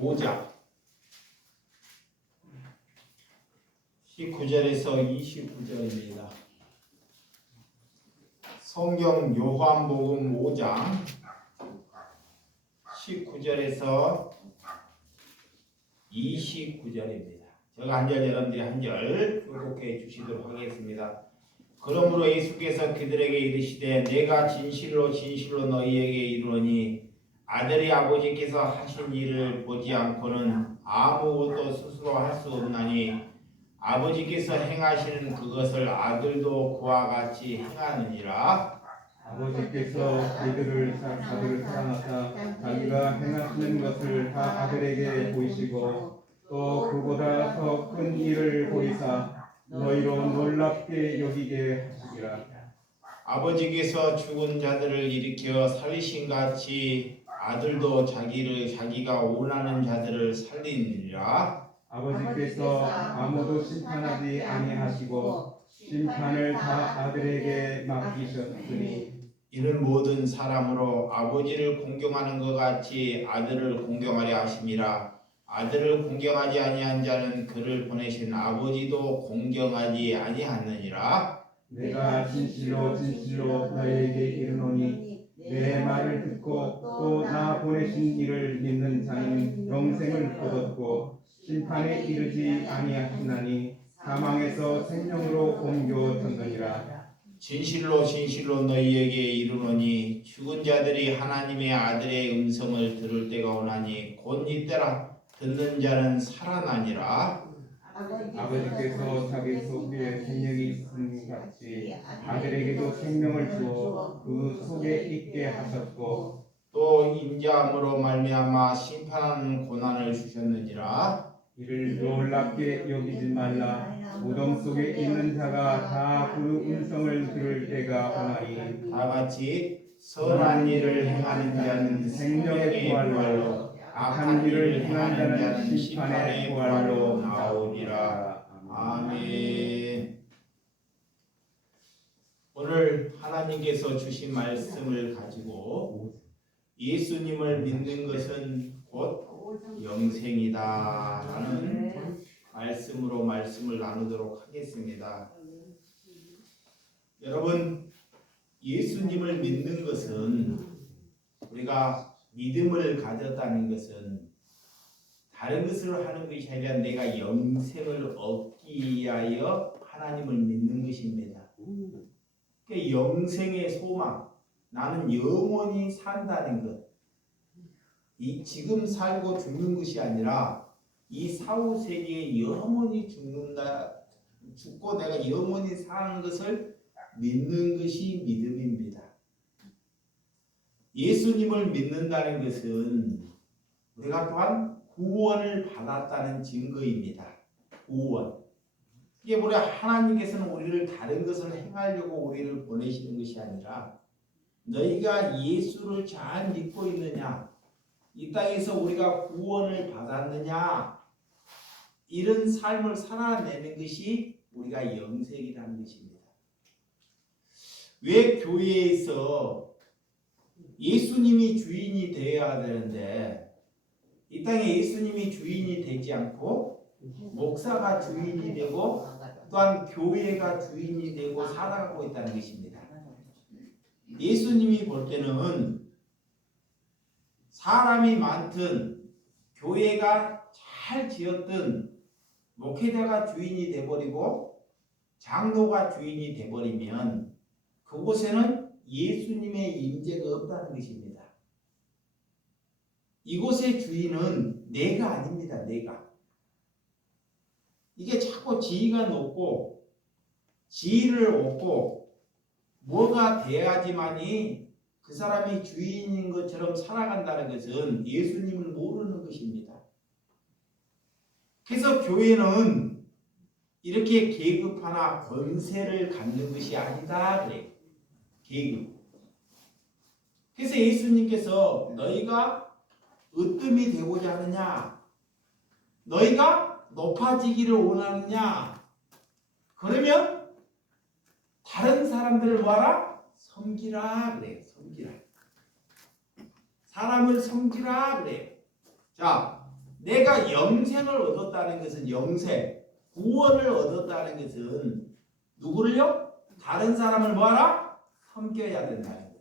5장 19절에서 29절입니다. 성경 요한복음 5장 19절에서 29절입니다. 제가 한 절 여러분들이 한 절 교독해 주시도록 하겠습니다. 그러므로 예수께서 그들에게 이르시되 내가 진실로 진실로 너희에게 이르노니 아들이 아버지께서 하신 일을 보지 않고는 아무것도 스스로 할 수 없나니 아버지께서 행하시는 그것을 아들도 그와 같이 행하느니라. 아버지께서 자기를 사랑하사 자기가 행하시는 것을 다 아들에게 보이시고 또 그보다 더 큰 일을 보이사 너희로 놀랍게 여기게 하시리라. 아버지께서 죽은 자들을 일으켜 살리신 같이 아들도 자기가 원하는 자들을 살리느니라. 아버지께서 아무도 심판하지 아니하시고 심판을 다 아들에게 맡기셨으니 이는 모든 사람으로 아버지를 공경하는 것 같이 아들을 공경하려 하심이라. 아들을 공경하지 아니한 자는 그를 보내신 아버지도 공경하지 아니하느니라. 내가 진실로 진실로 너희에게 이르노니 내 말을 듣고 또 나 보내신 이를 믿는 자는 영생을 얻었고 심판에 이르지 아니하시나니 사망에서 생명으로 옮겨졌느니라. 진실로 진실로 너희에게 이르노니 죽은 자들이 하나님의 아들의 음성을 들을 때가 오나니 곧 이때라. 듣는 자는 살아나니라. 아버지께서 자기 속에 생명이 있음 같이 아들에게도 생명을 주어 그 속에 있게 하셨고 또 인자함으로 말미암아 심판하는 고난을 주셨느니라. 이를 놀랍게 여기지 말라. 무덤 속에 있는 자가 다 그 음성을 들을 때가 오나니 다같이 선한 일을 행하는 자는 생명의 부활로 악한 일을 행하는 자는 심판의 부활로 나오리라. 아멘. 오늘 하나님께서 주신 말씀을 가지고 예수님을 믿는 것은 곧 영생이다 라는 말씀으로 말씀을 나누도록 하겠습니다. 여러분, 예수님을 믿는 것은, 우리가 믿음을 가졌다는 것은 다른 것을 하는 것이 아니라 내가 영생을 얻기 위하여 하나님을 믿는 것입니다. 그러니까 영생의 소망, 나는 영원히 산다는 것, 이 지금 살고 죽는 것이 아니라 이 사후 세계에 영원히 죽고 내가 영원히 사는 것을 믿는 것이 믿음입니다. 예수님을 믿는다는 것은 우리가 또한 구원을 받았다는 증거입니다. 구원. 이게 우리 하나님께서는 우리를 다른 것을 행하려고 우리를 보내시는 것이 아니라 너희가 예수를 잘 믿고 있느냐, 이 땅에서 우리가 구원을 받았느냐, 이런 삶을 살아내는 것이 우리가 영생이라는 것입니다. 왜 교회에서 예수님이 주인이 되어야 되는데 이 땅에 예수님이 주인이 되지 않고 목사가 주인이 되고 또한 교회가 주인이 되고 살아가고 있다는 것입니다. 예수님이 볼 때는 사람이 많든 교회가 잘 지었든 목회자가 주인이 돼버리고 장로가 주인이 돼버리면 그곳에는 예수님의 임재가 없다는 것입니다. 이곳의 주인은 내가 아닙니다. 내가. 이게 자꾸 지위가 높고 지위를 얻고 뭐가 돼야지만이 그 사람이 주인인 것처럼 살아간다는 것은 예수님을 모르는 것입니다. 그래서 교회는 이렇게 계급하나 권세를 갖는 것이 아니다 그래요. 계급. 그래서 예수님께서 너희가 으뜸이 되고자 하느냐, 너희가 높아지기를 원하느냐, 그러면 다른 사람들을 뭐하라? 섬기라 그래요. 섬기라. 사람을 섬기라 그래요. 자, 내가 영생을 얻었다는 것은 영생, 구원을 얻었다는 것은 누구를요? 다른 사람을 뭐하라? 섬겨야 된다는 거예요.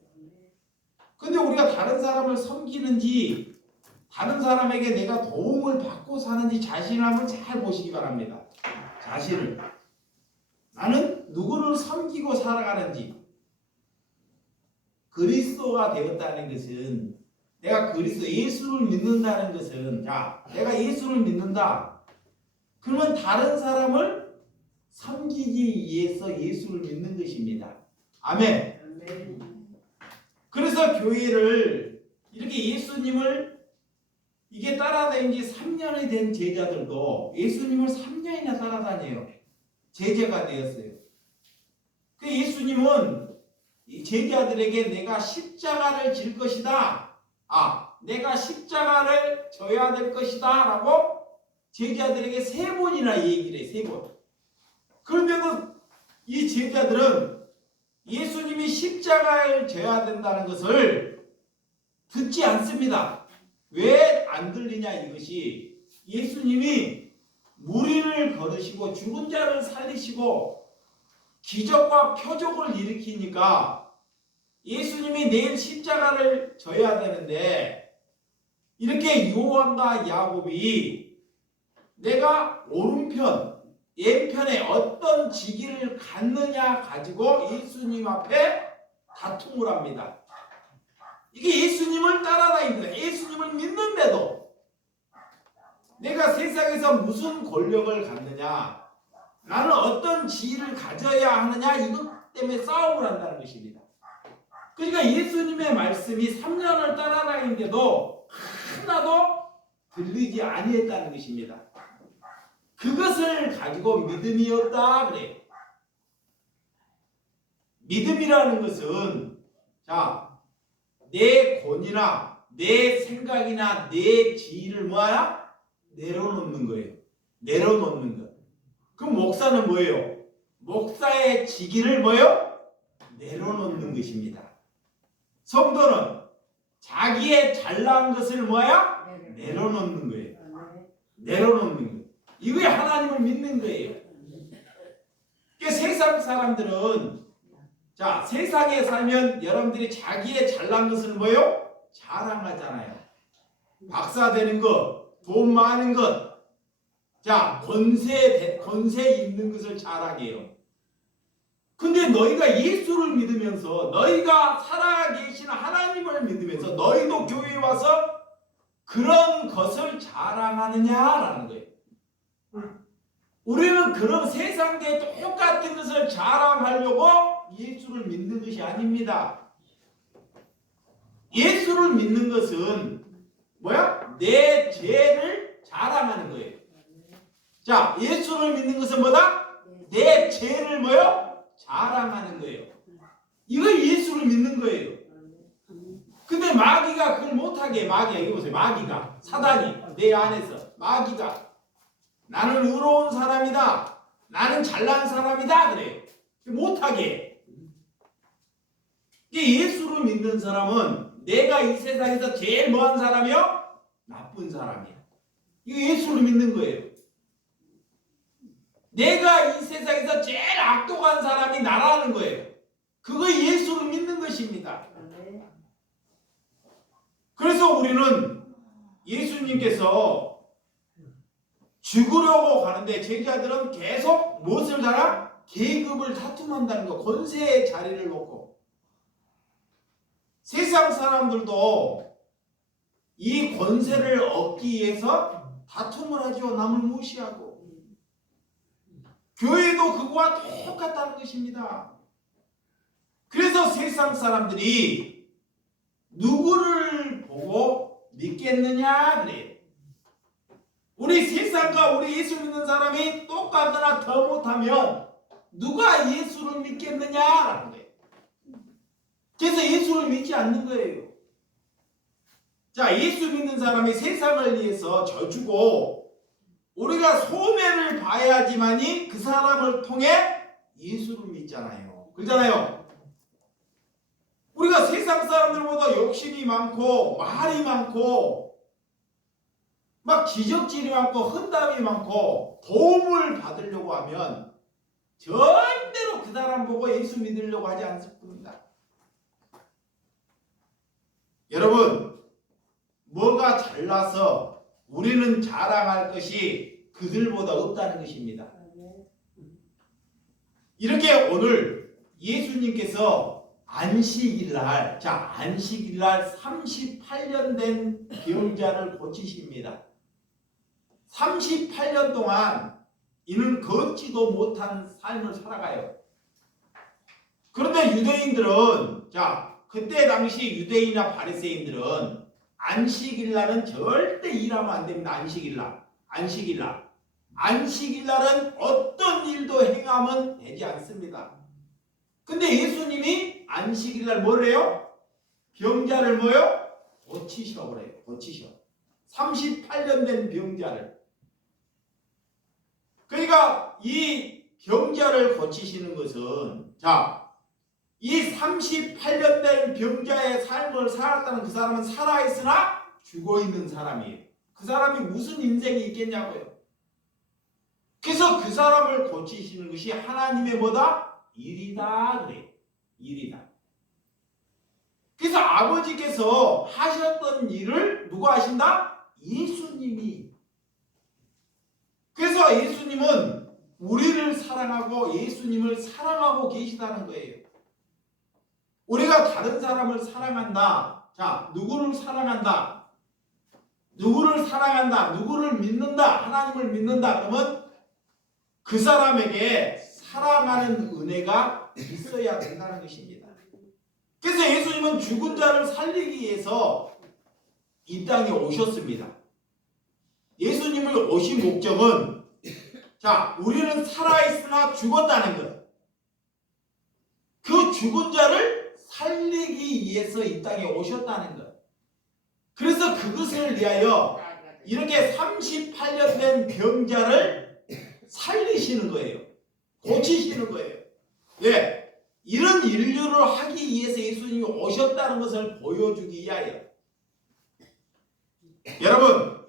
근데 우리가 다른 사람을 섬기는지 다른 사람에게 내가 도움을 받고 사는지 자신을 한번 잘 보시기 바랍니다. 자신을. 나는 누구를 섬기고 살아가는지. 그리스도가 되었다는 것은 내가 그리스도 예수를 믿는다는 것은 자, 내가 예수를 믿는다. 그러면 다른 사람을 섬기기 위해서 예수를 믿는 것입니다. 아멘. 그래서 교회를 이렇게 예수님을 이게 따라다닌 지 3년이 된 제자들도 예수님을 3년이나 따라다녀요. 제자가 되었어요. 그 예수님은 이 제자들에게 내가 십자가를 질 것이다. 내가 십자가를 져야 될 것이다. 라고 제자들에게 3번이나 얘기를 해요. 3번. 그런데도 이 제자들은 예수님이 십자가를 져야 된다는 것을 듣지 않습니다. 왜 안 들리냐 이것이 예수님이 무리를 걸으시고 죽은 자를 살리시고 기적과 표적을 일으키니까 예수님이 내일 십자가를 져야 되는데 이렇게 요한과 야곱이 내가 오른편 왼편에 어떤 직위를 갖느냐 가지고 예수님 앞에 다툼을 합니다. 이게 예수님을 따라다닙니다. 예수님을 믿는데도 내가 세상에서 무슨 권력을 갖느냐, 나는 어떤 지위를 가져야 하느냐 이것 때문에 싸움을 한다는 것입니다. 그러니까 예수님의 말씀이 3년을 따라다니는데도 하나도 들리지 아니했다는 것입니다. 그것을 가지고 믿음이 없다 그래요. 믿음이라는 것은 자, 내 권위나 내 생각이나 내 지위를 뭐야? 내려놓는 거예요. 내려놓는 것. 그럼 목사는 뭐예요? 목사의 직위를 뭐예요? 내려놓는 것입니다. 성도는 자기의 잘난 것을 뭐야? 내려놓는 거예요. 내려놓는 거. 이게 하나님을 믿는 거예요. 그러니까 세상 사람들은 자, 세상에 살면 여러분들이 자기의 잘난 것을 뭐예요? 자랑하잖아요. 박사 되는 것, 돈 많은 것, 자, 권세 있는 것을 자랑해요. 근데 너희가 예수를 믿으면서 너희가 살아계신 하나님을 믿으면서 너희도 교회에 와서 그런 것을 자랑하느냐라는 거예요. 우리는 그런 세상에 똑같은 것을 자랑하려고 예수를 믿는 것이 아닙니다. 예수를 믿는 것은 뭐야? 내 죄를 자랑하는 거예요. 자, 예수를 믿는 것은 뭐다? 내 죄를 뭐요? 자랑하는 거예요. 이거 예수를 믿는 거예요. 근데 마귀가 그걸 못하게 해. 마귀가 이거 보세요. 마귀가 사단이 내 안에서 마귀가 나는 의로운 사람이다. 나는 잘난 사람이다. 그래요. 못하게 해. 예수를 믿는 사람은 내가 이 세상에서 제일 뭐한 사람이요? 나쁜 사람이야. 이거 예수를 믿는 거예요. 내가 이 세상에서 제일 악독한 사람이 나라는 거예요. 그거 예수를 믿는 것입니다. 그래서 우리는 예수님께서 죽으려고 가는데 제자들은 계속 무엇을 하라? 계급을 다툼한다는 거. 권세의 자리를 놓고. 세상 사람들도 이 권세를 얻기 위해서 다툼을 하죠. 남을 무시하고. 교회도 그거와 똑같다는 것입니다. 그래서 세상 사람들이 누구를 보고 믿겠느냐 그래요. 우리 세상과 우리 예수 믿는 사람이 똑같거나 더 못하면 누가 예수를 믿겠느냐라는 거예요. 그래서 예수를 믿지 않는 거예요. 자, 예수 믿는 사람이 세상을 위해서 져주고 우리가 소매를 봐야지만이 그 사람을 통해 예수를 믿잖아요. 그렇잖아요. 우리가 세상 사람들보다 욕심이 많고 말이 많고 막 지적질이 많고 흔담이 많고 도움을 받으려고 하면 절대로 그 사람 보고 예수 믿으려고 하지 않습니다. 여러분, 뭐가 잘나서 우리는 자랑할 것이 그들보다 없다는 것입니다. 이렇게 오늘 예수님께서 안식일날, 자, 안식일날 38년 된 병자를 고치십니다. 38년 동안 이는 걷지도 못한 삶을 살아가요. 그런데 유대인들은, 자, 그때 당시 유대인이나 바리새인들은 안식일날은 절대 일하면 안 됩니다. 안식일날. 안식일날은 어떤 일도 행하면 되지 않습니다. 근데 예수님이 안식일날 뭘 해요? 병자를 뭐요? 고치셔 그래요. 고치셔. 38년 된 병자를. 그러니까 이 병자를 고치시는 것은, 자, 이 38년 된 병자의 삶을 살았다는 그 사람은 살아있으나 죽어있는 사람이에요. 그 사람이 무슨 인생이 있겠냐고요. 그래서 그 사람을 고치시는 것이 하나님의 뭐다? 일이다 그래요. 일이다. 그래서 아버지께서 하셨던 일을 누가 하신다? 예수님이. 그래서 예수님은 우리를 사랑하고 예수님을 사랑하고 계시다는 거예요. 우리가 다른 사람을 사랑한다. 자, 누구를 사랑한다? 누구를 사랑한다? 누구를 믿는다? 하나님을 믿는다. 그러면 그 사람에게 사랑하는 은혜가 있어야 된다는 것입니다. 그래서 예수님은 죽은 자를 살리기 위해서 이 땅에 오셨습니다. 예수님을 오신 목적은, 자, 우리는 살아있으나 죽었다는 것. 그 죽은 자를 살리기 위해서 이 땅에 오셨다는 것. 그래서 그것을 위하여 이렇게 38년 된 병자를 살리시는 거예요. 고치시는 거예요. 예, 이런 인류를 하기 위해서 예수님이 오셨다는 것을 보여주기 위하여. 여러분,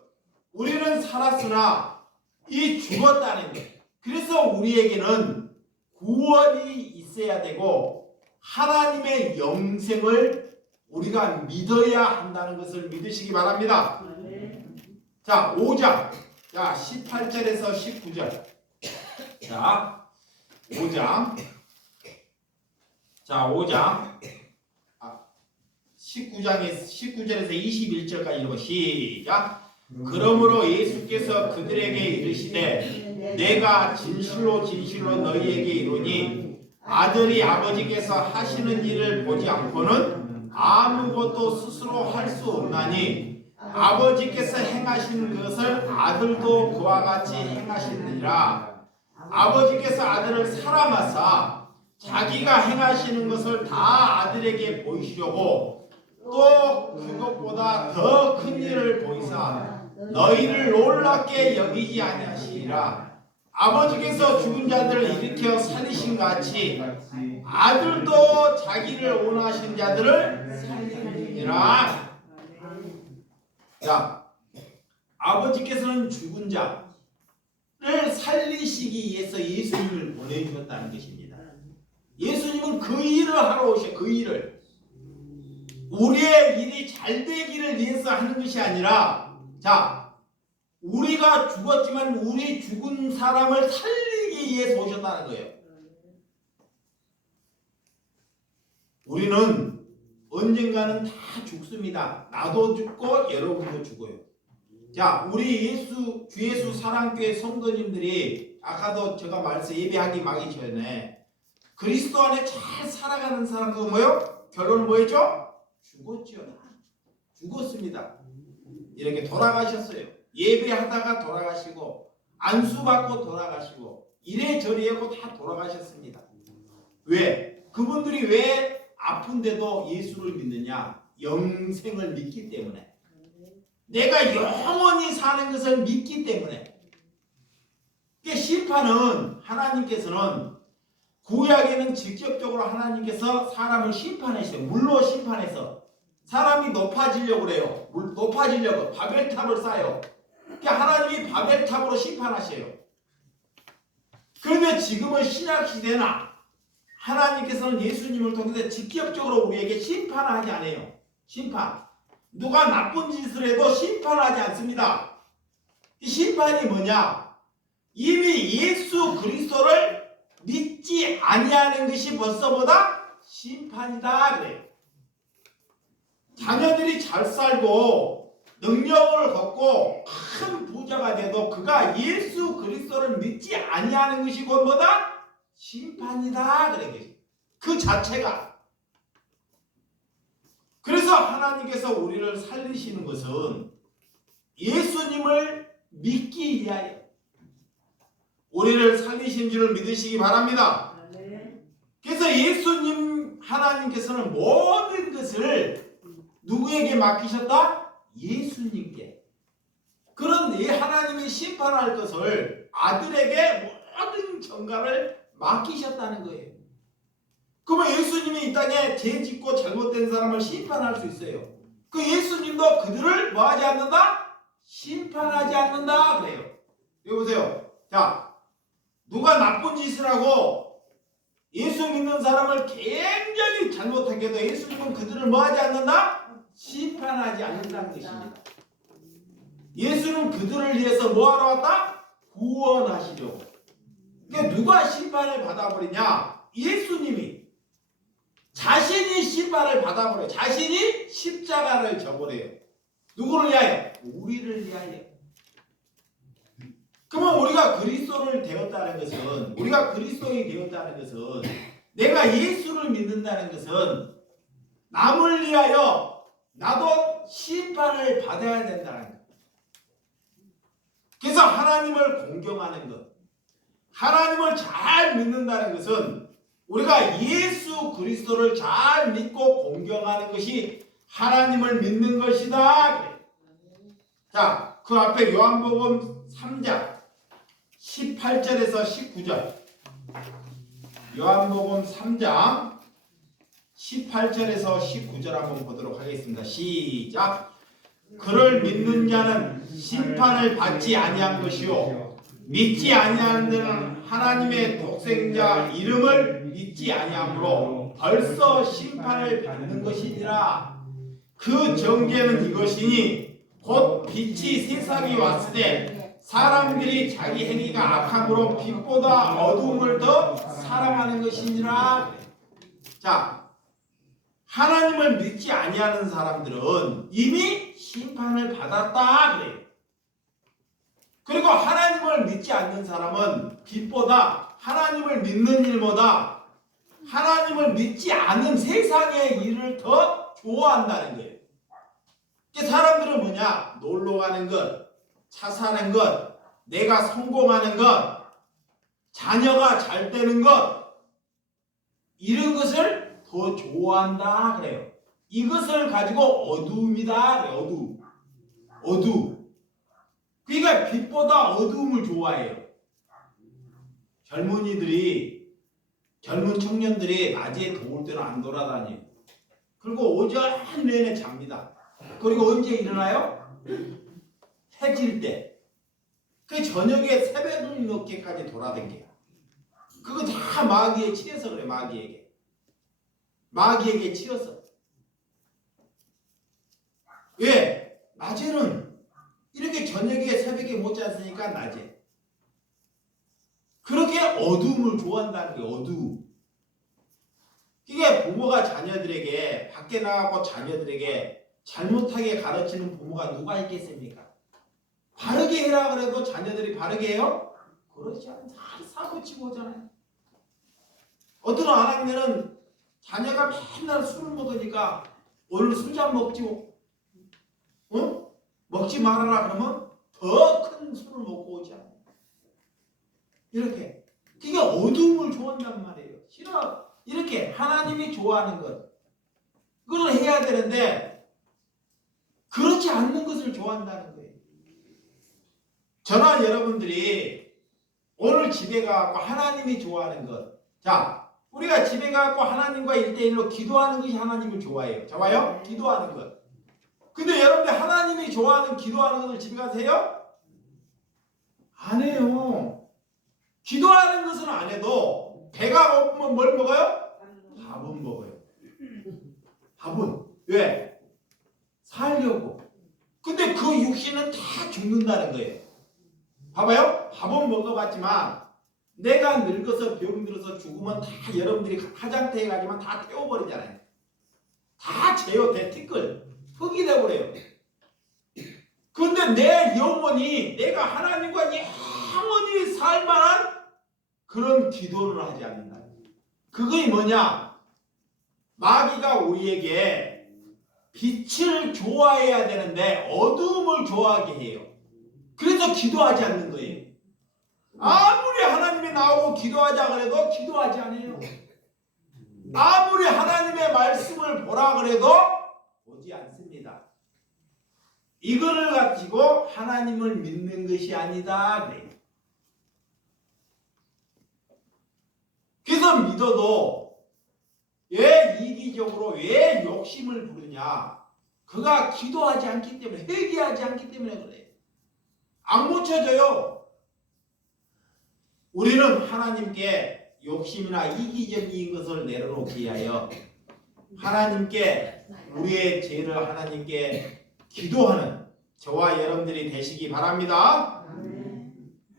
우리는 살았으나 이 죽었다는 것. 그래서 우리에게는 구원이 있어야 되고 하나님의 영생을 우리가 믿어야 한다는 것을 믿으시기 바랍니다. 자, 5장. 자, 18절에서 19절. 자, 5장. 자, 5장. 19절에서 21절까지 읽어. 시작. 그러므로 예수께서 그들에게 이르시되 내가 진실로 진실로 너희에게 이르니 아들이 아버지께서 하시는 일을 보지 않고는 아무것도 스스로 할 수 없나니 아버지께서 행하시는 것을 아들도 그와 같이 행하시느니라. 아버지께서 아들을 사랑하사 자기가 행하시는 것을 다 아들에게 보이시려고 또 그것보다 더 큰 일을 보이사 너희를 놀랍게 여기지 아니하시리라. 아버지께서 죽은 자들을 일으켜 살리신 같이 아들도 자기를 원하신 자들을 살리리라. 자, 아버지께서는 죽은 자를 살리시기 위해서 예수님을 보내주셨다는 것입니다. 예수님은 그 일을 하러 오셔. 그 일을. 우리의 일이 잘 되기를 위해서 하는 것이 아니라, 자, 우리가 죽었지만 우리 죽은 사람을 살리기 위해서 오셨다는 거예요. 우리는 언젠가는 다 죽습니다. 나도 죽고 여러분도 죽어요. 자, 우리 주 예수 사랑교회 성도님들이 아까도 제가 말씀 예배하기 막기 전에 그리스도 안에 잘 살아가는 사람도 뭐요? 결론은 뭐였죠? 죽었죠. 죽었습니다. 이렇게 돌아가셨어요. 예배하다가 돌아가시고 안수받고 돌아가시고 이래저래하고 다 돌아가셨습니다. 왜? 그분들이 왜 아픈데도 예수를 믿느냐? 영생을 믿기 때문에. 내가 영원히 사는 것을 믿기 때문에. 그러니까 심판은 하나님께서는 구약에는 직접적으로 하나님께서 사람을 심판하셔요. 물로 심판해서 사람이 높아지려고 그래요. 높아지려고 바벨탑을 쌓아요. 그러니까 하나님이 바벨탑으로 심판하셔요. 그런데 지금은 신약시대나 하나님께서는 예수님을 통해서 직접적으로 우리에게 심판하지 않아요. 심판. 누가 나쁜 짓을 해도 심판하지 않습니다. 이 심판이 뭐냐? 이미 예수 그리스도를 믿지 아니하는 것이 벌써 뭐다? 심판이다 그래요. 자녀들이 잘 살고 능력을 갖고 큰 부자가 돼도 그가 예수 그리스도를 믿지 아니하는 것이 곧 뭐다? 심판이다 그래요. 그 자체가. 그래서 하나님께서 우리를 살리시는 것은 예수님을 믿기 위하여 우리를 살리신 줄을 믿으시기 바랍니다. 그래서 예수님 하나님께서는 모든 것을 누구에게 맡기셨다? 예수님께. 그런 이 하나님이 심판할 것을 아들에게 모든 전가를 맡기셨다는 거예요. 그러면 예수님이 이 땅에 죄 짓고 잘못된 사람을 심판할 수 있어요. 그 예수님도 그들을 뭐하지 않는다? 심판하지 않는다 그래요. 여기 보세요. 자, 누가 나쁜 짓을 하고 예수 믿는 사람을 굉장히 잘못하게 해도 예수님은 그들을 뭐하지 않는다? 심판하지 않는다는 것입니다. 예수는 그들을 위해서 뭐하러 왔다? 구원하시려고. 그러니까 누가 심판을 받아버리냐? 예수님이. 자신이 심판을 받아버려요. 자신이 십자가를 져버려요. 누구를 위하여? 우리를 위하여. 그러면 우리가 그리스도를 되었다는 것은, 우리가 그리스도인이 되었다는 것은, 내가 예수를 믿는다는 것은 남을 위하여 나도 심판을 받아야 된다는 것. 그래서 하나님을 공경하는 것, 하나님을 잘 믿는다는 것은 우리가 예수 그리스도를 잘 믿고 공경하는 것이 하나님을 믿는 것이다. 자, 그 앞에 요한복음 3장 18절에서 19절. 요한복음 3장 18절에서 19절 한번 보도록 하겠습니다. 시작. 그를 믿는 자는 심판을 받지 아니한 것이요 믿지 아니하는 자는 하나님의 독생자 이름을 믿지 아니하므로 벌써 심판을 받는 것이니라. 그 정죄는 이것이니 곧 빛이 세상에 왔을 때 사람들이 자기 행위가 악함으로 빛보다 어두움을 더 사랑하는 것이니라. 자, 하나님을 믿지 아니하는 사람들은 이미 심판을 받았다 그래요. 그리고 하나님을 믿지 않는 사람은 빛보다 하나님을 믿는 일보다 하나님을 믿지 않는 세상의 일을 더 좋아한다는 거예요. 사람들은 뭐냐? 놀러 가는 것, 차 사는 것, 내가 성공하는 것, 자녀가 잘 되는 것, 이런 것을 더 좋아한다 그래요. 이것을 가지고 어두움이다 그래요. 어두움. 어두움. 그러니까 빛보다 어두움을 좋아해요. 젊은 청년들이 낮에 더울 때는 안 돌아다녀요. 그리고 오전 내내 잡니다. 그리고 언제 일어나요? 해질 때. 그 저녁에 새벽 늦게까지 돌아다녀요. 그거 다 마귀에 치여서 그래. 마귀에게 치여서. 왜? 낮에는 이렇게 저녁에 새벽에 못 잤으니까 낮에. 그렇게 어두움을 좋아한다는 게 어두움. 이게 부모가 자녀들에게 밖에 나가고 자녀들에게 잘못하게 가르치는 부모가 누가 있겠습니까? 바르게 해라 그래도 자녀들이 바르게 해요? 그렇지 않아요. 다 사고치고 오잖아요. 어떤 하나님은 자녀가 맨날 술을 먹으니까 오늘 술잔 먹지, 먹지 말아라 그러면 더 큰 술을 먹고 오지 않아요. 이렇게. 그게 어두움을 좋아한단 말이에요. 싫어. 이렇게 하나님이 좋아하는 것. 그걸 해야 되는데 그렇지 않는 것을 좋아한다는 거예요. 저나 여러분들이 오늘 집에 가고 하나님이 좋아하는 것. 자, 우리가 집에 가고 하나님과 1대1로 기도하는 것이 하나님을 좋아해요. 좋아요? 기도하는 것. 근데 여러분들 하나님이 좋아하는 기도하는 것을 집에 가서 해요? 안 해요. 기도하는 것은 안 해도 배가 고프면 뭘 먹어요? 밥은 먹어요. 밥은 왜? 살려고. 근데 그 육신은 다 죽는다는 거예요. 봐봐요. 밥은 먹어봤지만 내가 늙어서 병들어서 죽으면 다 여러분들이 화장터에 가지만 다 태워버리잖아요. 다 재요. 대티끌 흙이 되어버려요. 그런데 내 영혼이 내가 하나님과 영원히 살만한 그런 기도를 하지 않는다. 그게 뭐냐? 마귀가 우리에게 빛을 좋아해야 되는데 어두움을 좋아하게 해요. 그래서 기도하지 않는 거예요. 아무리 하나님이 나오고 기도하자 그래도 기도하지 않아요. 아무리 하나님의 말씀을 보라 그래도 보지 않습니다. 이거를 가지고 하나님을 믿는 것이 아니다 그래요. 그래서 믿어도 왜 이기적으로 왜 욕심을 부르냐? 그가 기도하지 않기 때문에, 회개하지 않기 때문에 그래요. 안 고쳐져요. 우리는 하나님께 욕심이나 이기적인 것을 내려놓기 위하여 하나님께 우리의 죄를 하나님께 기도하는 저와 여러분들이 되시기 바랍니다.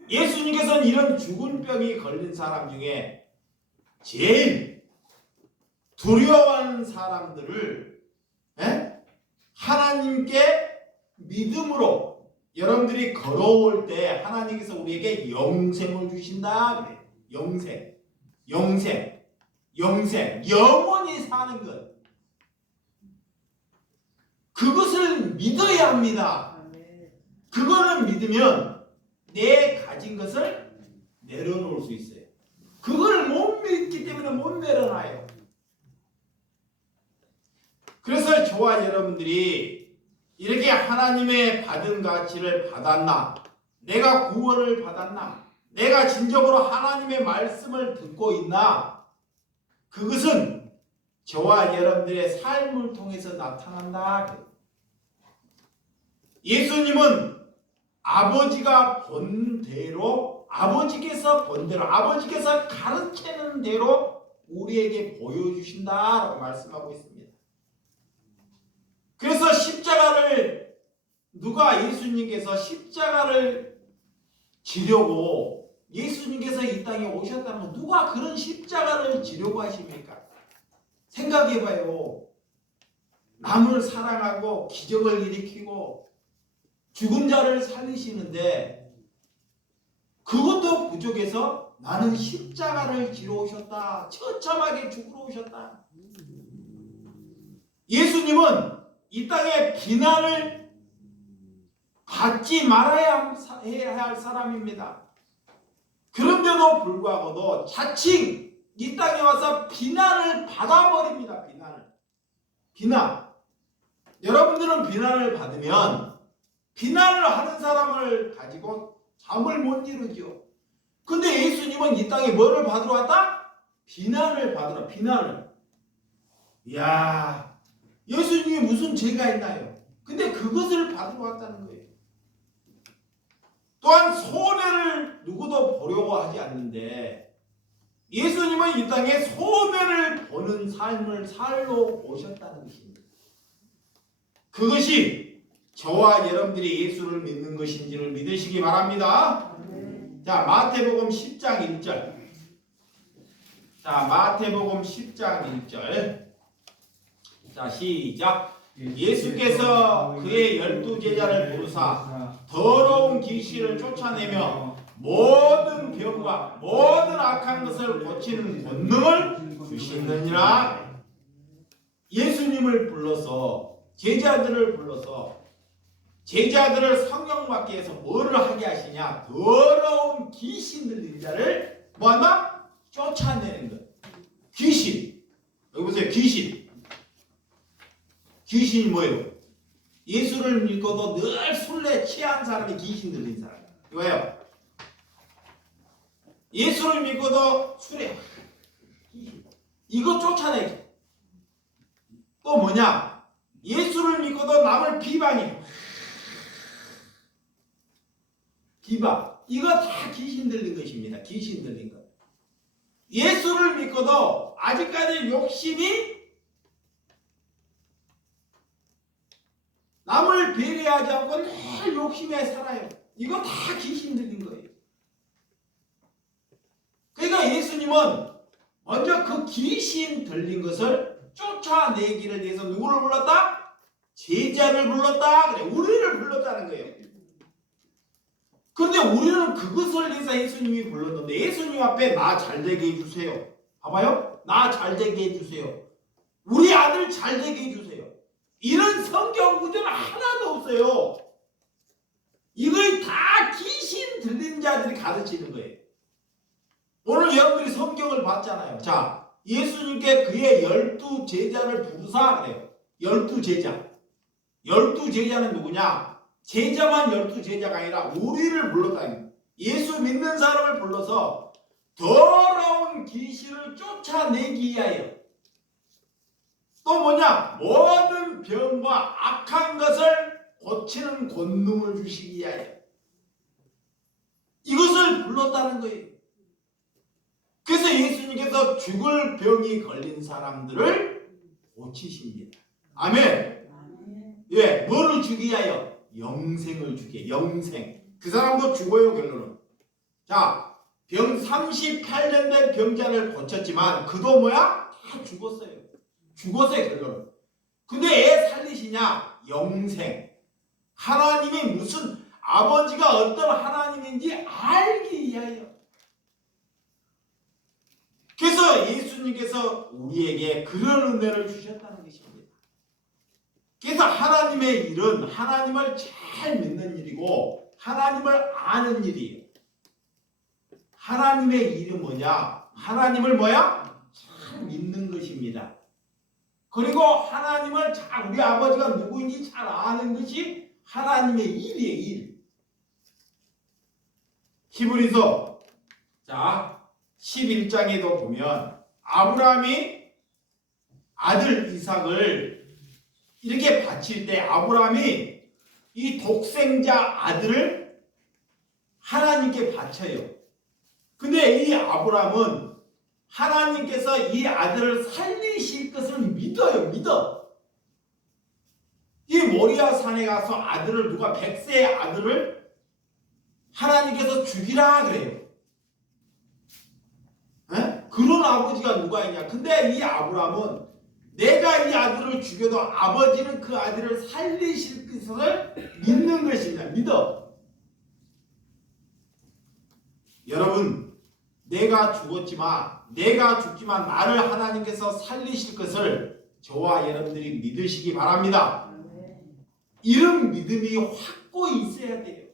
예수님께서는 이런 죽은 병이 걸린 사람 중에 제일 두려워하는 사람들을 하나님께 믿음으로 여러분들이 걸어올 때 하나님께서 우리에게 영생을 주신다 그래요. 영생, 영원히 사는 것. 그것을 믿어야 합니다. 그거는 믿으면 내 가진 것을 내려놓을 수 있어요. 그걸 못 믿기 때문에 못 내려놔요. 그래서 저와 여러분들이 이렇게 하나님의 받은 가치를 받았나? 내가 구원을 받았나? 내가 진정으로 하나님의 말씀을 듣고 있나? 그것은 저와 여러분들의 삶을 통해서 나타난다. 예수님은 아버지가 본 대로, 아버지께서 가르치는 대로 우리에게 보여주신다라고 말씀하고 있습니다. 그래서 십자가를 예수님께서 십자가를 지려고 예수님께서 이 땅에 오셨다는 건 누가 그런 십자가를 지려고 하십니까? 생각해봐요. 남을 사랑하고 기적을 일으키고 죽은 자를 살리시는데 그것도 부족해서 나는 십자가를 지러 오셨다. 처참하게 죽으러 오셨다. 예수님은 이 땅에 비난을 받지 말아야 해야 할 사람입니다. 그런데도 불구하고도 자칭 이 땅에 와서 비난을 받아버립니다. 비난. 여러분들은 비난을 받으면 비난을 하는 사람을 가지고 잠을 못 이루죠. 근데 예수님은 이 땅에 뭐를 받으러 왔다? 비난을 받으러. 이야, 예수님이 무슨 죄가 있나요? 근데 그것을 받으러 왔다는 거예요. 또한 손해를 누구도 보려고 하지 않는데 예수님은 이 땅에 손해를 보는 삶을 살러 오셨다는 것입니다. 그것이 저와 여러분들이 예수를 믿는 것인지를 믿으시기 바랍니다. 자, 마태복음 10장 1절. 자, 마태복음 10장 1절. 자, 시작. 예수께서 그의 12제자를 부르사 더러운 귀신을 쫓아내며 모든 병과 모든 악한 것을 고치는 권능을 주시느니라. 예수님을 불러서 제자들을 성령 받기 위해서 뭐를 하게 하시냐? 더러운 귀신 들린 자를 뭐한다? 쫓아내는 것. 귀신. 여기 보세요. 귀신이 뭐예요? 예수를 믿고도 늘 술래 취한 사람이 귀신 들린 사람. 이거예요. 예수를 믿고도 술에 이거 쫓아내기. 또 뭐냐? 예수를 믿고도 남을 비방해. 비방, 이거 다 귀신 들린 것입니다. 귀신 들린 것. 예수를 믿고도 아직까지 욕심이 남을 배려하지 않고 늘 욕심에 살아요. 이거 다 귀신 들린 거예요. 그러니까 예수님은 먼저 그 귀신 들린 것을 쫓아내기를 위해서 누구를 불렀다? 제자를 불렀다. 그래, 우리를 불렀다는 거예요. 그런데 우리는 그것을 위해서 예수님이 불렀는데 예수님 앞에 나 잘되게 해주세요. 봐봐요. 나 잘되게 해주세요. 우리 아들 잘되게 해주세요. 이런 성경 구절은 하나도 없어요. 이걸 다 귀신 들린 자들이 가르치는 거예요. 오늘 여러분들이 성경을 봤잖아요. 자, 예수님께 그의 12 제자를 부르사 그래요. 12 제자. 12 제자는 누구냐? 제자만 12 제자가 아니라 우리를 불렀다. 예수 믿는 사람을 불러서 더러운 귀신을 쫓아내기 위하여 또 뭐냐? 모든 병과 악한 것을 고치는 권능을 주시기 위하여 이것을 불렀다는 거예요. 그래서 예수님께서 죽을 병이 걸린 사람들을 고치십니다. 아멘. 예, 뭐를 주기 위하여? 영생을 주기 위하여. 영생. 그 사람도 죽어요, 결론은. 자, 병 38년 된 병자를 고쳤지만 그도 뭐야? 다 죽었어요. 죽었어요, 결론은. 근데 애 살리시냐? 영생. 하나님이 무슨 아버지가 어떤 하나님인지 알기 위하여. 그래서 예수님께서 우리에게 그런 은혜를 주셨다는 것입니다. 그래서 하나님의 일은 하나님을 잘 믿는 일이고 하나님을 아는 일이에요. 하나님의 일은 뭐냐? 하나님을 뭐야? 잘 믿는 것입니다. 그리고 하나님을 잘, 우리 아버지가 누구인지 잘 아는 것이 하나님의 일이에요, 일. 히브리서 자 11장에도 보면 아브라함이 아들 이삭을 이렇게 바칠 때 아브라함이 이 독생자 아들을 하나님께 바쳐요. 근데 이 아브라함은 하나님께서 이 아들을 살리실 것을 믿어요. 믿어. 이 모리아 산에 가서 아들을 누가 100세의 아들을 하나님께서 죽이라 그래요. 에? 그런 아버지가 누가 있냐. 근데 이 아브라함은 내가 이 아들을 죽여도 아버지는 그 아들을 살리실 것을 믿는 것입니다. 믿어. 여러분, 내가 죽지만 나를 하나님께서 살리실 것을 저와 여러분들이 믿으시기 바랍니다. 이런 믿음이 확고히 있어야 돼요.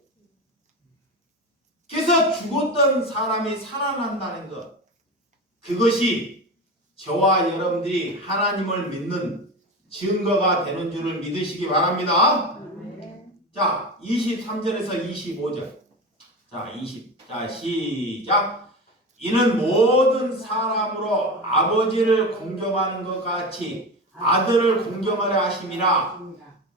그래서 죽었던 사람이 살아난다는 것, 그것이 저와 여러분들이 하나님을 믿는 증거가 되는 줄을 믿으시기 바랍니다. 자, 23절에서 25절. 자, 시작. 이는 모든 사람으로 아버지를 공경하는 것 같이 아들을 공경하려 하심이라.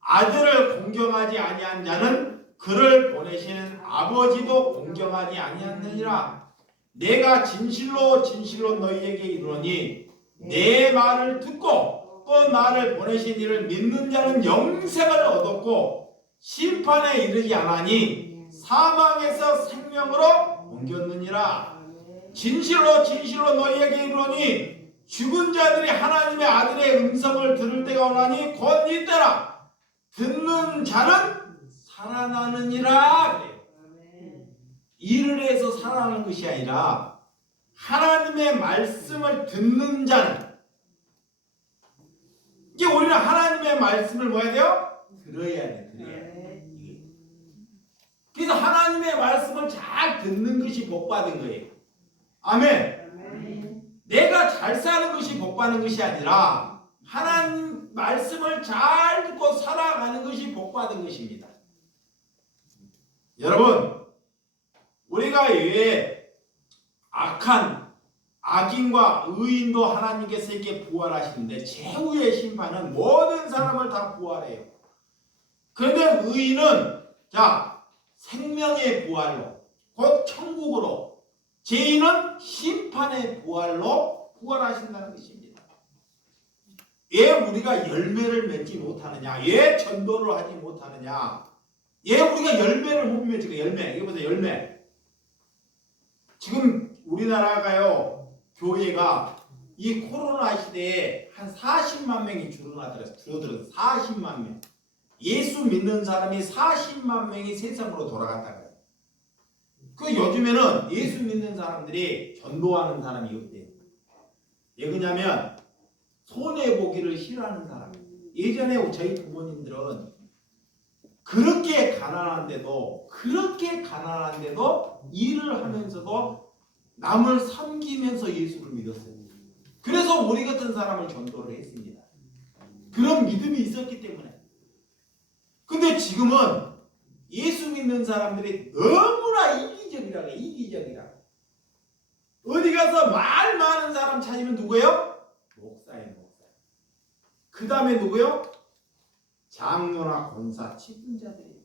아들을 공경하지 아니한 자는 그를 보내시는 아버지도 공경하지 아니하느니라. 내가 진실로 너희에게 이르노니 내 말을 듣고 또 나를 보내신 이를 믿는 자는 영생을 얻었고 심판에 이르지 않으니 사망에서 생명으로 옮겼느니라. 진실로 너희에게 이르노니 죽은 자들이 하나님의 아들의 음성을 들을 때가 오나니 곧 이때라. 듣는 자는 살아나느니라. 일을 해서 살아나는 것이 아니라 하나님의 말씀을 듣는 자는, 이제 우리는 하나님의 말씀을 뭐 해야 돼요? 들어야 돼. 그래서 하나님의 말씀을 잘 듣는 것이 복받은 거예요. 아멘. 내가 잘 사는 것이 복받는 것이 아니라 하나님 말씀을 잘 듣고 살아가는 것이 복받은 것입니다. 여러분, 우리가 왜 악인과 의인도 하나님께서 이렇게 부활하시는데 최후의 심판은 모든 사람을 다 부활해요. 그런데 의인은 자 생명의 부활로 곧 천국으로 죄인은 심판의 부활로 부활하신다는 것입니다. 왜 우리가 열매를 맺지 못하느냐? 왜 전도를 하지 못하느냐? 왜 우리가 열매를 못 맺지? 열매. 이거 보세요. 열매. 지금 우리나라가요. 교회가 이 코로나 시대에 한 40만 명이 줄어들었어요. 40만 명. 예수 믿는 사람이 40만 명이 세상으로 돌아갔다고요. 그 요즘에는 예수 믿는 사람들이 전도하는 사람이 없대요. 왜 그러냐면 손해보기를 싫어하는 사람. 예전에 저희 부모님들은 그렇게 가난한데도 일을 하면서도 남을 섬기면서 예수를 믿었어요. 그래서 우리 같은 사람을 전도를 했습니다. 그런 믿음이 있었기 때문에. 근데 지금은 예수 믿는 사람들이 너무나 이기적이라. 어디 가서 말 많은 사람 찾으면 누구예요? 목사예요. 그 다음에 누구요? 장로나 권사, 직분자들이에요.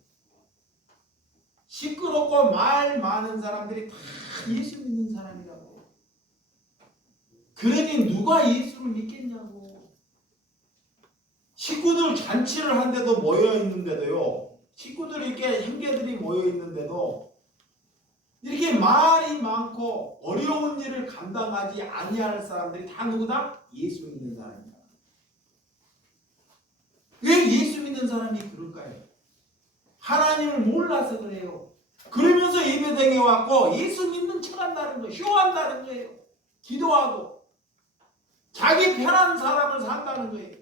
시끄럽고 말 많은 사람들이 다 예수 믿는 사람이라고. 그러니 누가 예수를 믿겠냐고. 식구들 잔치를 한데도 모여있는데도요. 식구들이 이렇게 형제들이 모여있는데도 이렇게 말이 많고 어려운 일을 감당하지 아니할 사람들이 다 누구다? 예수 믿는 사람이다. 왜 예수 믿는 사람이 그럴까요? 하나님을 몰라서 그래요. 그러면서 예배당에 왔고 예수 믿는 척 한다는 거예요. 쇼한다는 거예요. 기도하고 자기 편한 사람을 산다는 거예요.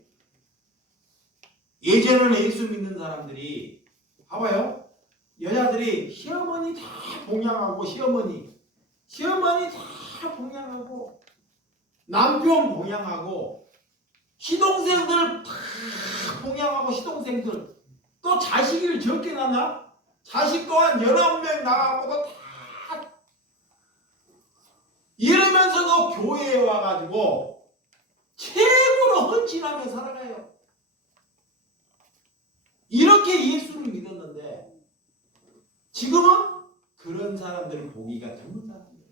예전에는 예수 믿는 사람들이 봐봐요. 여자들이 시어머니 다 봉양하고 시어머니 다 봉양하고 남편 봉양하고 시동생들 다 봉양하고 시동생들 또 자식을 적게 낳나? 자식 또한 19명 나가고도 다 이러면서도 교회에 와가지고 최고로 헌신하며 살아가요. 이렇게 예수를 믿었는데 지금은 그런 사람들을 보기가 드문 사람이에요.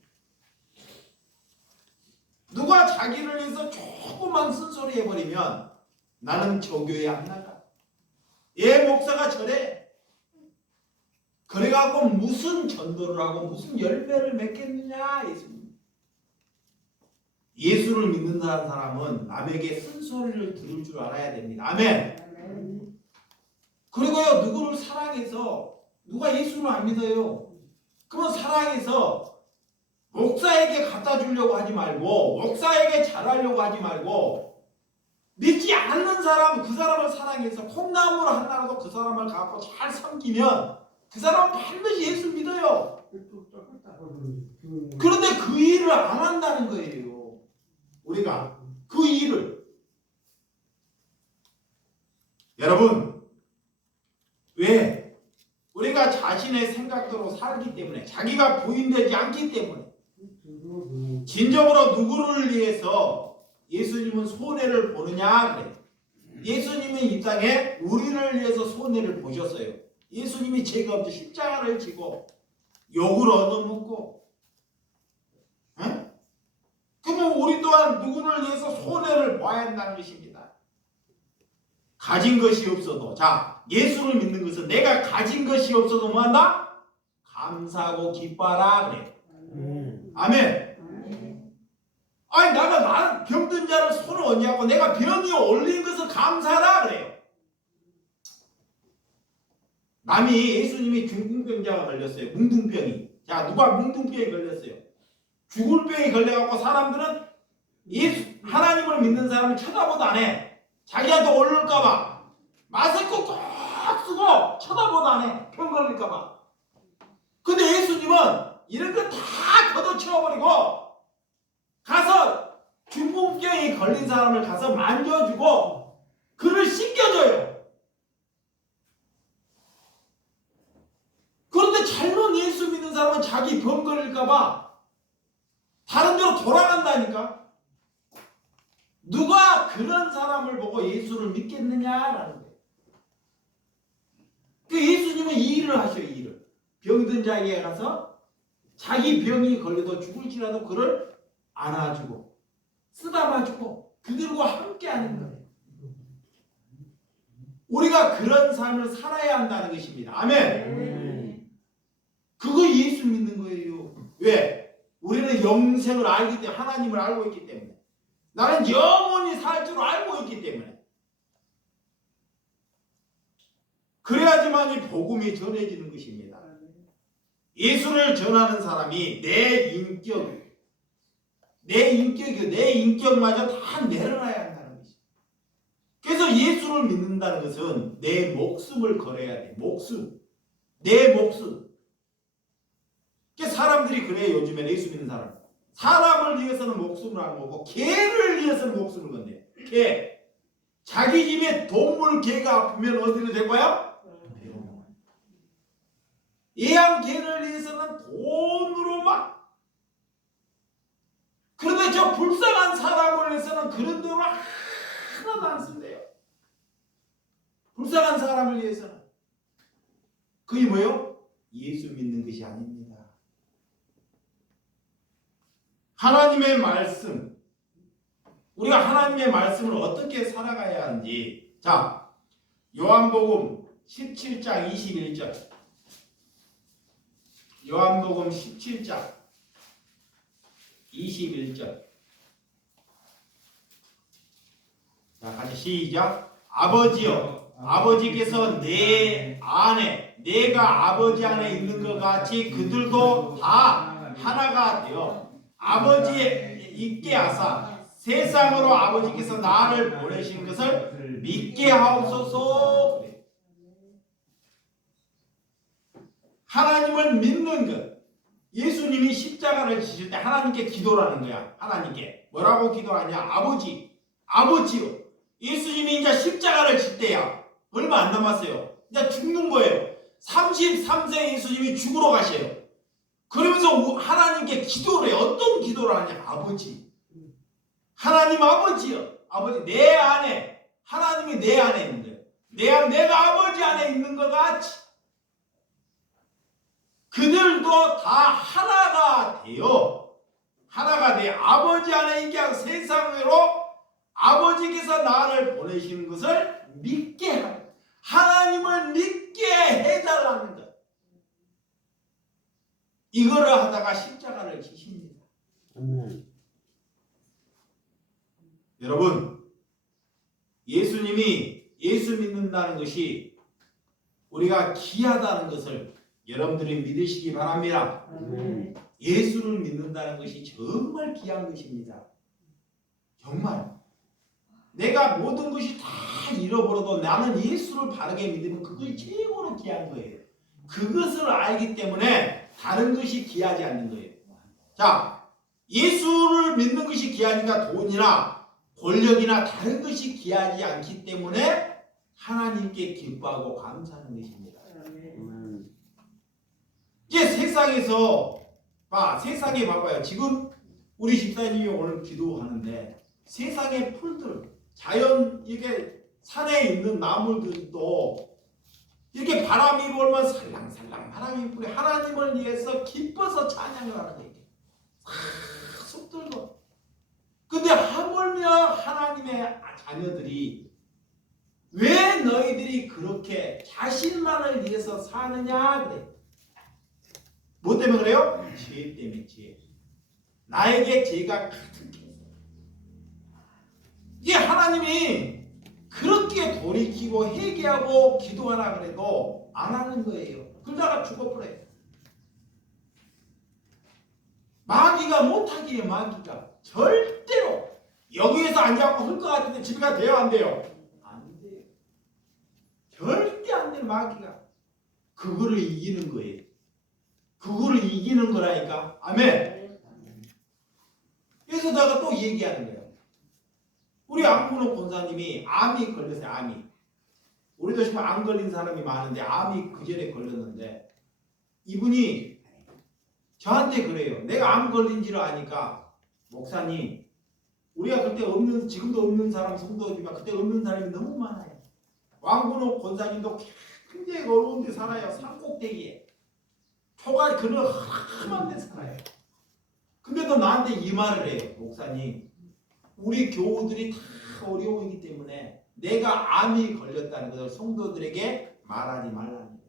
누가 자기를 위해서 조금만 쓴소리 해버리면 나는 저 교회 안 나가. 얘 목사가 저래. 그래갖고 무슨 전도를 하고 무슨 열매를 맺겠느냐. 예수를 믿는 사람은 남에게 쓴소리를 들을 줄 알아야 됩니다. 아멘. 그리고요, 누구를 사랑해서 누가 예수를 안 믿어요. 그러면 사랑해서 목사에게 갖다 주려고 하지 말고 목사에게 잘하려고 하지 말고 믿지 않는 사람, 그 사람을 사랑해서 콩나물 하나라도 그 사람을 갖고 잘 섬기면 그 사람은 반드시 예수 믿어요. 그런데 그 일을 안 한다는 거예요. 우리가 그 일을. 여러분, 왜? 우리가 자신의 생각대로 살기 때문에, 자기가 부인되지 않기 때문에, 진정으로 누구를 위해서 예수님은 손해를 보느냐 그래요. 예수님은 이 땅에 우리를 위해서 손해를 보셨어요. 예수님이 죄가 없이 십자가를 지고 욕을 얻어먹고, 그러면 우리 또한 누구를 위해서 손해를 봐야 한다는 것입니다. 가진 것이 없어도, 자, 예수를 믿는 것은 내가 가진 것이 없어도 뭐한다? 감사하고 기뻐하라 그래. 아멘. 아니 나는 병든 자를 손을 얹냐고 내가 병이 올린 것을 감사하라 그래요. 남이 예수님이 중풍병자가 걸렸어요. 뭉둥병이. 자, 누가 뭉둥병이 걸렸어요? 죽을 병이 걸려갖고 사람들은 하나님을 믿는 사람을 쳐다보도 안 해. 자기한테 오를까봐 마스크 꼭 쓰고 쳐다보도 안 해. 병 걸릴까봐. 근데 예수님은 이런 거 다 걷어치워버리고 가서 중풍병이 걸린 사람을 가서 만져주고 그를 씻겨줘요. 그런데 잘못 예수 믿는 사람은 자기 병 걸릴까봐 다른 데로 돌아간다니까. 누가 그런 사람을 보고 예수를 믿겠느냐라는 거예요. 그 예수님은 이 일을 하셔요. 이 일을. 병든 자에게 가서 자기 병이 걸려도 죽을지라도 그를 안아주고 쓰다마주고 그들과 함께하는 거예요. 우리가 그런 삶을 살아야 한다는 것입니다. 아멘. 그거 예수 믿는 거예요. 왜? 우리는 영생을 알기 때문에, 하나님을 알고 있기 때문에, 나는 영원히 살 줄 알고 있기 때문에, 그래야지만 이 복음이 전해지는 것입니다. 예수를 전하는 사람이 내 인격마저 다 내려놔야 한다는 것입니다. 그래서 예수를 믿는다는 것은 내 목숨을 걸어야 돼. 내 목숨. 사람들이 그래요. 요즘에 예수 믿는 사람. 사람을 위해서는 목숨을 안 걸고 개를 위해서는 목숨을 건대요. 개. 자기 집에 동물 개가 아프면 어디로 될 거야? 애양 개를 위해서는 돈으로 막. 그런데 저 불쌍한 사람을 위해서는 그런 돈을 하나도 안 쓴대요. 불쌍한 사람을 위해서는. 그게 뭐예요? 예수 믿는 것이 아닙니다. 하나님의 말씀, 우리가 하나님의 말씀을 어떻게 살아가야 하는지. 자, 요한복음 17장 21절. 요한복음 17장 21절. 자, 같이 시작. 아버지여, 아버지께서 내 안에, 내가 아버지 안에 있는 것 같이 그들도 다 하나가 되어 아버지에 있게 하사 세상으로 아버지께서 나를 보내신 것을 믿게 하옵소서. 하나님을 믿는 것. 예수님이 십자가를 지실 때 하나님께 기도를 하는 거야. 하나님께 뭐라고 기도하냐? 아버지요. 예수님이 이제 십자가를 질 때야. 얼마 안 남았어요. 이제 죽는 거예요. 33세 예수님이 죽으러 가셔요. 그러면서 하나님께 기도를 해요. 어떤 기도를 하냐? 아버지. 하나님 아버지요. 아버지 내 안에, 하나님이 내 안에 있는 거예요. 내가 아버지 안에 있는 것 같이 그들도 다 하나가 되어 아버지 안에 있게 하고 세상으로 아버지께서 나를 보내시는 것을 믿게 하는, 하나님을 믿게 해달라는 것. 이거를 하다가 십자가를 지십니다. 여러분, 예수님이 예수 믿는다는 것이 우리가 귀하다는 것을 여러분들이 믿으시기 바랍니다. 예수를 믿는다는 것이 정말 귀한 것입니다. 정말. 내가 모든 것이 다 잃어버려도 나는 예수를 바르게 믿으면 그것이 최고로 귀한 거예요. 그것을 알기 때문에 다른 것이 귀하지 않는 거예요. 자, 예수를 믿는 것이 귀하니까 돈이나 권력이나 다른 것이 귀하지 않기 때문에 하나님께 기뻐하고 감사하는 것입니다. 이제 세상에 봐봐요. 지금 우리 집사님이 오늘 기도하는데 세상의 풀들, 자연, 이게 산에 있는 나물들도 이렇게 바람이 불면 살랑살랑 바람이 불에 하나님을 위해서 기뻐서 찬양을 하는 거예요. 숲들도. 근데 하물며 하나님의 자녀들이 왜 너희들이 그렇게 자신만을 위해서 사느냐 그래. 뭐 때문에 그래요? 죄 때문에. 죄. 나에게 죄가 가득해서. 이게 하나님이 그렇게 돌이키고 회개하고 기도하라 그래도 안 하는 거예요. 그러다가 죽어버려요. 마귀가 못하기에 마귀가 절대로 여기에서 앉아갖고 할 것 같은데 집에 가도 돼요? 안 돼요? 안 돼요. 절대 안 돼요. 마귀가. 그거를 이기는 거예요. 그거를 이기는 거라니까. 아멘. 그래서 내가 또 얘기하는 거예요. 우리 안문호 권사님이 암이 걸렸어요. 암이. 우리도 지금 암 걸린 사람이 많은데 암이 그 전에 걸렸는데 이분이 저한테 그래요. 내가 암 걸린 줄 아니까 목사님, 우리가 그때 없는, 지금도 없는 사람 성도지만 그때 없는 사람이 너무 많아요. 왕문호 권사님도 굉장히 어려운 데 살아요. 산꼭대기에. 표가 그는 험한데 살아요. 근데도 나한테 이 말을 해요. 목사님, 우리 교우들이 다 어려움이기 때문에 내가 암이 걸렸다는 것을 성도들에게 말하지 말라는 거예요.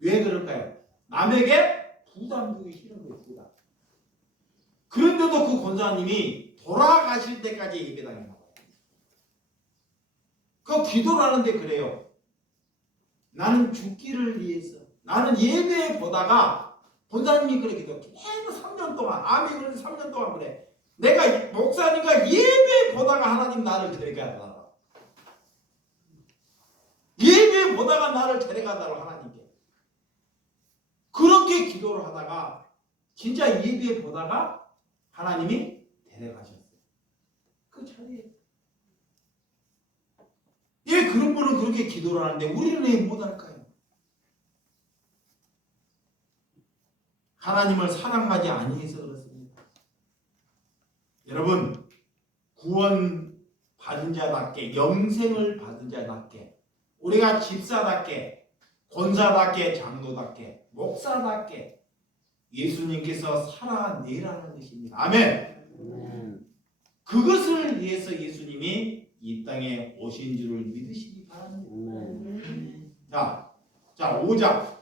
왜 그럴까요? 남에게 부담 주기 싫은 거예요. 부담. 그런데도 그 권사님이 돌아가실 때까지 예배당에 나와요. 그 기도를 하는데 그래요. 나는 죽기를 위해서, 나는 예배 보다가 권사님이 그래 기도 계속 3년 동안, 암이 걸린 3년 동안 그래. 내가 목사님과 예배 보다가 하나님 나를 데려가달라. 예배 보다가 나를 데려가달라 하나님께. 그렇게 기도를 하다가 진짜 예배 보다가 하나님이 데려가셨어요. 그 자리에. 예, 그런 분은 그렇게 기도를 하는데 우리는 왜 못할까요? 하나님을 사랑하지 아니해서 그렇습니다. 여러분, 구원 받은 자답게, 영생을 받은 자답게, 우리가 집사답게, 권사답게, 장로답게, 목사답게 예수님께서 살아내라는 것입니다. 아멘. 그것을 위해서 예수님이 이 땅에 오신 줄을 믿으시기 바랍니다. 자, 5장.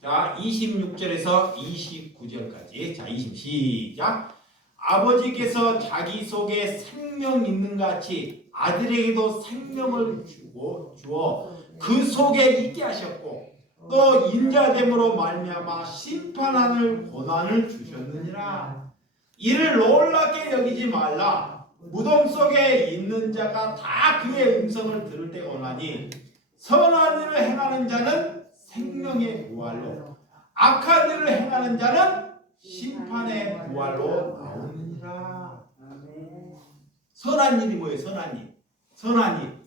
자, 26절에서 29절까지. 자, 20 시작. 아버지께서 자기 속에 생명 있는 같이 아들에게도 생명을 주어 그 속에 있게 하셨고 또 인자됨으로 말미암아 심판하는 고난을 주셨느니라. 이를 놀랍게 여기지 말라. 무덤 속에 있는 자가 다 그의 음성을 들을 때가 오나니 선한 일을 행하는 자는 생명의 부활로 악한 일을 행하는 자는 심판의 부활로 나오느니라. 선한 일이 뭐예요? 선한 일. 선한 일.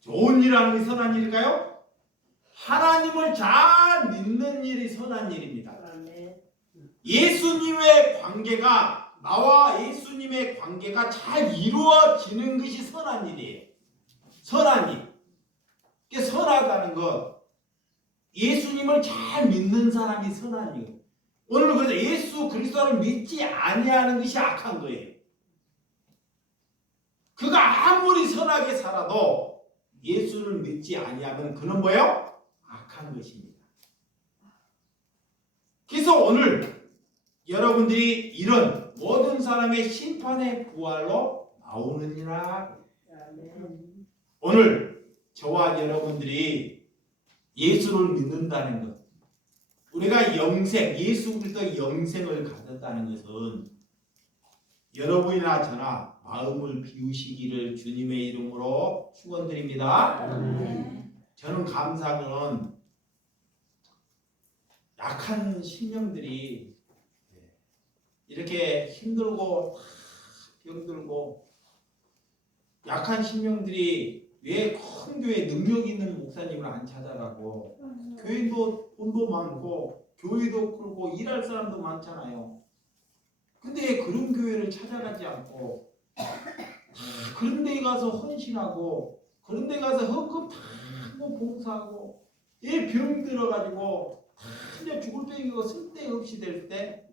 좋은 일 하는 게 선한 일일까요? 하나님을 잘 믿는 일이 선한 일입니다. 예수님의 관계가 나와 예수님의 관계가 잘 이루어지는 것이 선한 일이에요. 선한 일. 그게 선하다는 것. 예수님을 잘 믿는 사람이 선한 일. 오늘 그래서 예수 그리스도를 믿지 아니하는 것이 악한 거예요. 그가 아무리 선하게 살아도 예수를 믿지 아니하면 그는 뭐예요? 악한 것입니다. 그래서 오늘 여러분들이 이런 모든 사람의 심판의 부활로 나오느니라. 오늘 저와 여러분들이 예수를 믿는다는 것, 우리가 영생, 예수 그리스도의 영생을 가졌다는 것은 여러분이나 저나 마음을 비우시기를 주님의 이름으로 축원드립니다. 저는 감사하고는 약한 심령들이 이렇게 힘들고 병들고 약한 심령들이 왜 큰 교회 능력 있는 목사님을 안 찾아가고 교회도 돈도 많고 교회도 크고 일할 사람도 많잖아요. 근데 그런 교회를 찾아가지 않고 그런 데 가서 헌신하고 그런 데 가서 헌금 다 봉사하고 병 들어가지고 다 죽을 병이고 쓸데없이 될 때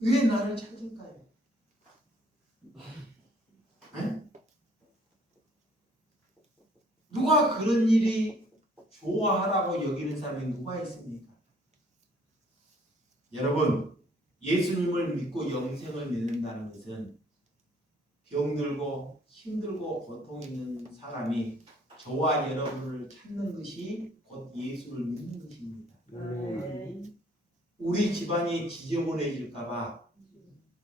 왜 나를 찾을까요? 네? 누가 그런 일이 좋아하라고 여기는 사람이 누가 있습니까? 여러분, 예수님을 믿고 영생을 믿는다는 것은 병들고 힘들고 고통 있는 사람이 저와 여러분을 찾는 것이 곧 예수를 믿는 것입니다. 우리 집안이 지저분해질까봐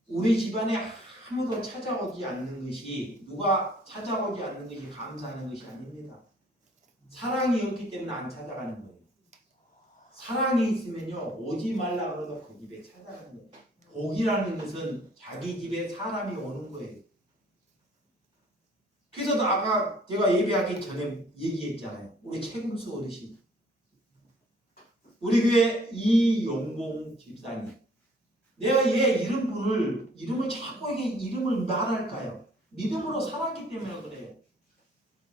우리 집안에 아무도 찾아오지 않는 것이 누가 찾아오지 않는 것이 감사하는 것이 아닙니다. 사랑이 없기 때문에 안 찾아가는 거예요. 사랑이 있으면요 오지 말라 그러도 그 집에 찾아가는 거예요. 복이라는 것은 자기 집에 사람이 오는 거예요. 그래서 아까 제가 예배하기 전에 얘기했잖아요. 우리 최금수 어르신, 우리 교회 이용봉 집사님, 내가 얘 이름을 자꾸 이름을 말할까요? 믿음으로 살았기 때문에 그래요.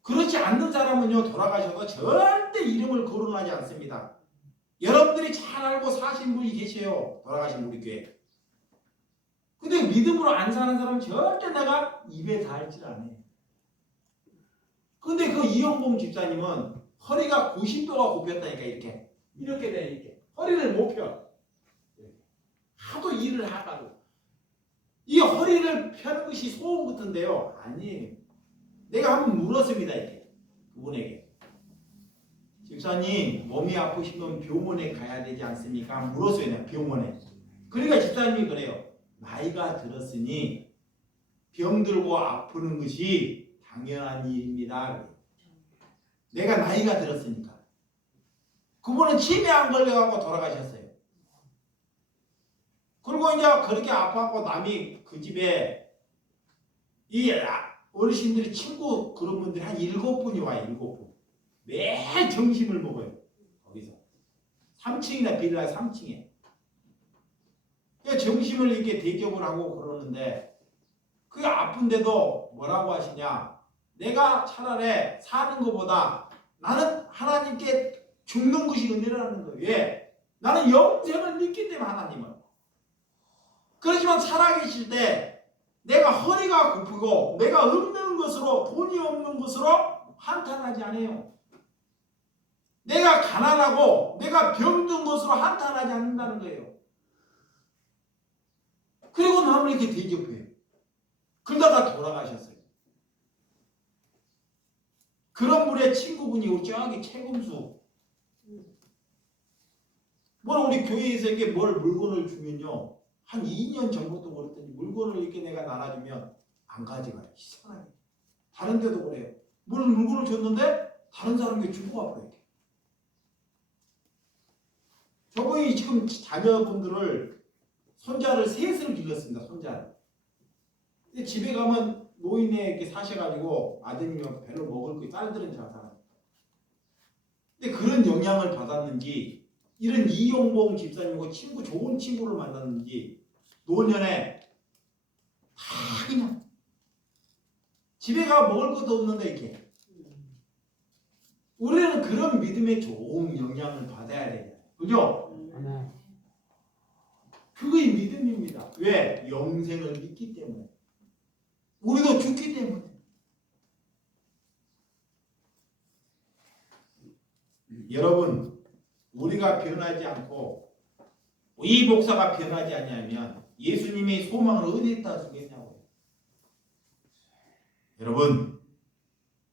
그렇지 않는 사람은요 돌아가셔도 절대 이름을 거론하지 않습니다. 여러분들이 잘 알고 사신 분이 계세요. 돌아가신 우리 교회. 근데 믿음으로 안 사는 사람은 절대 내가 입에 닿을지 않아요. 근데 그 이영봉 집사님은 허리가 90도가 굽혔다니까 이렇게 돼 이렇게 허리를 못 펴. 하도 일을 하다고 이 허리를 펴는 것이 소음 같은데요. 아니에요. 내가 한번 물었습니다. 이렇게 그분에게 집사님 몸이 아프시면 병원에 가야 되지 않습니까? 물었어요. 내가 병원에. 그러니까 집사님이 그래요. 나이가 들었으니 병들고 아프는 것이 당연한 일입니다. 내가 나이가 들었으니까. 그분은 치매 안 걸려갖고 돌아가셨어요. 그리고 이제 그렇게 아파갖고 남이 그 집에 이 어르신들이 친구 그런 분들이 한 7분이 와요. 7분. 매일 점심을 먹어요. 거기서 3층이나 빌라 3층에. 점심을 이렇게 대접을 하고 그러는데 그게 아픈데도 뭐라고 하시냐. 내가 차라리 사는 것보다 나는 하나님께 죽는 것이 은혜라는 거예요. 왜? 나는 영생을 믿기 때문에 하나님은. 그렇지만 살아계실 때 내가 허리가 굽히고 내가 없는 것으로 돈이 없는 것으로 한탄하지 않아요. 내가 가난하고 내가 병든 것으로 한탄하지 않는다는 거예요. 그리고 남을 이렇게 대접해요. 그러다가 돌아가셨어요. 그런 분의 친구분이 우리 저기 최금수 우리 교회에서 이게 뭘 물건을 주면요 한 2년 전부터 그랬더니 물건을 이렇게 내가 나눠주면 안 가져가요. 이상하게. 다른 데도 그래요. 물건을 줬는데 다른 사람에게 주고 와버려요. 저분이 지금 자녀분들을 손자를 셋을 길렀습니다. 손자를. 근데 집에 가면 노인에 이렇게 사셔가지고 아드님이 별로 먹을 거 딸들은 잘 살아요. 근데 그런 영향을 받았는지 이런 이용봉 집사님하고 좋은 친구를 만났는지 노년에 다 그냥 집에 가 먹을 것도 없는데 이렇게 우리는 그런 믿음의 좋은 영향을 받아야 되잖아요. 그죠? 그거이 믿음입니다. 왜? 영생을 믿기 때문에. 우리도 죽기 때문에. 여러분, 우리가 변하지 않고 이 목사가 변하지 않냐면 예수님의 소망을 어디에다 두겠냐고요. 여러분,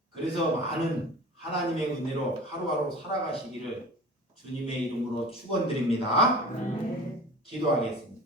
그래서 많은 하나님의 은혜로 하루하루 살아가시기를 주님의 이름으로 축원드립니다. 기도하겠습니다.